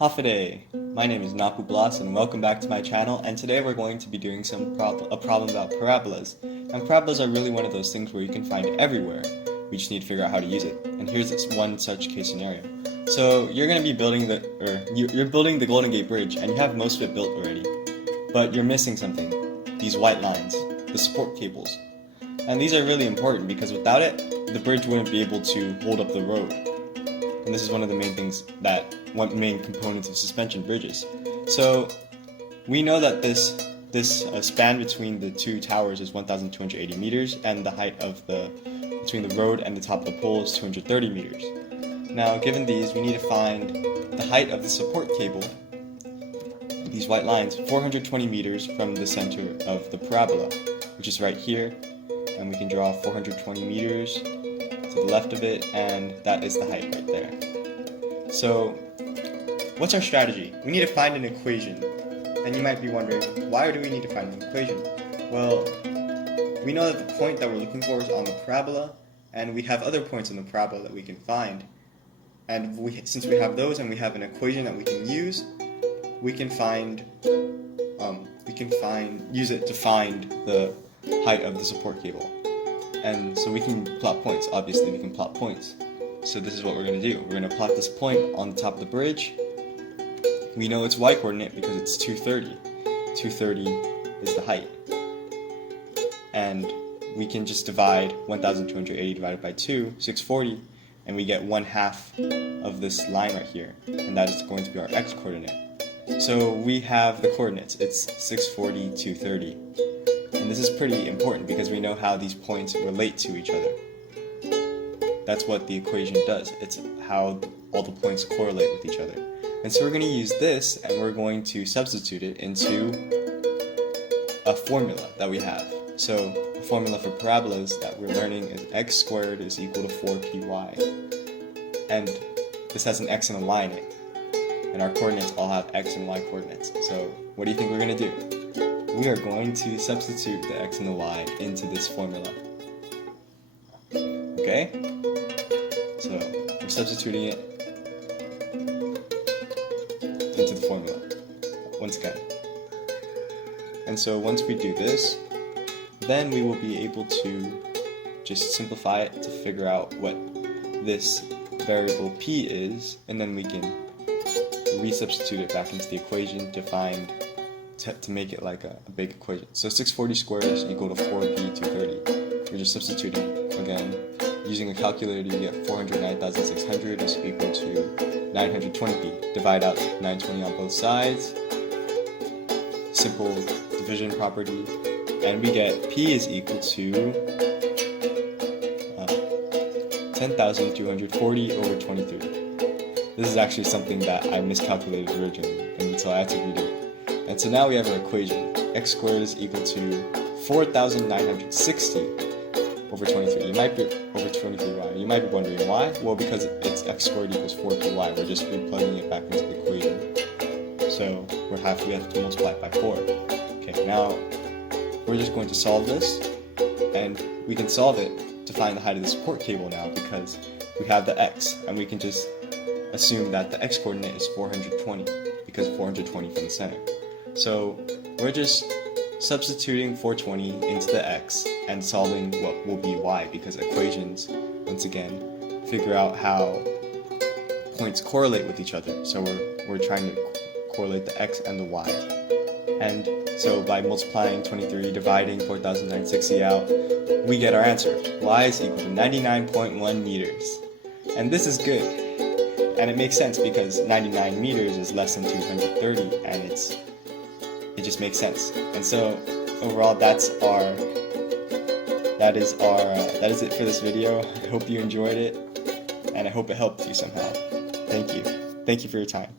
Hafide! My name is Nakublas and welcome back to my channel, and today we're going to be doing a problem about parabolas. And parabolas are really one of those things where you can find everywhere. We just need to figure out how to use it. And here's this one such case scenario. So you're going to be building you're building the Golden Gate Bridge and you have most of it built already. But you're missing something. These white lines, the support cables. And these are really important because without it, the bridge wouldn't be able to hold up the road. And this is one of the one main components of suspension bridges. So we know that this span between the two towers is 1,280 meters, and the height of between the road and the top of the pole is 230 meters. Now, given these, we need to find the height of the support cable, these white lines, 420 meters from the center of the parabola, which is right here, and we can draw 420 meters to the left of it, and that is the height right there. So, what's our strategy? We need to find an equation. And you might be wondering, why do we need to find an equation? Well, we know that the point that we're looking for is on the parabola, and we have other points on the parabola that we can find. And since we have those and we have an equation that we can use, we can use it to find the height of the support cable. And so we can plot points. Obviously, we can plot points. So this is what we're going to do. We're going to plot this point on the top of the bridge. We know it's y-coordinate because it's 230. 230 is the height. And we can just divide 1,280 divided by 2, 640, and we get 1/2 of this line right here. And that is going to be our x-coordinate. So we have the coordinates. It's 640, 230. And this is pretty important because we know how these points relate to each other. That's what the equation does. It's how all the points correlate with each other. And so we're going to use this and we're going to substitute it into a formula that we have. So the formula for parabolas that we're learning is x squared is equal to 4py. And this has an x and a y in it. And our coordinates all have x and y coordinates. So what do you think we're going to do? We are going to substitute the x and the y into this formula. Okay? So we're substituting it into the formula once again. And so once we do this, then we will be able to just simplify it to figure out what this variable p is, and then we can resubstitute it back into the equation to make it like a big equation. So 640 squared is equal to 4p 230. We're just substituting again. Using a calculator, you get 409,600 is equal to 920p. Divide out 920 on both sides. Simple division property. And we get p is equal to 10,240 over 23. This is actually something that I miscalculated originally, and so I had to redo it. And so now we have our equation. X squared is equal to 4,960 over 23. You might be over 23y. You might be wondering why? Well, because it's x squared equals 4py. We're just replugging it back into the equation. So we have to multiply it by 4. Okay, now we're just going to solve this, and we can solve it to find the height of the support cable now because we have the x, and we can just assume that the x-coordinate is 420 because 420 from the center. So we're just substituting 420 into the x and solving what will be y because equations, once again, figure out how points correlate with each other. So we're trying to correlate the x and the y. And so by multiplying 23, dividing 4,960 out, we get our answer. Y is equal to 99.1 meters. And this is good. And it makes sense because 99 meters is less than 230, and it just makes sense. And so overall, that is it for this video. I hope you enjoyed it, and I hope it helped you somehow. Thank you for your time.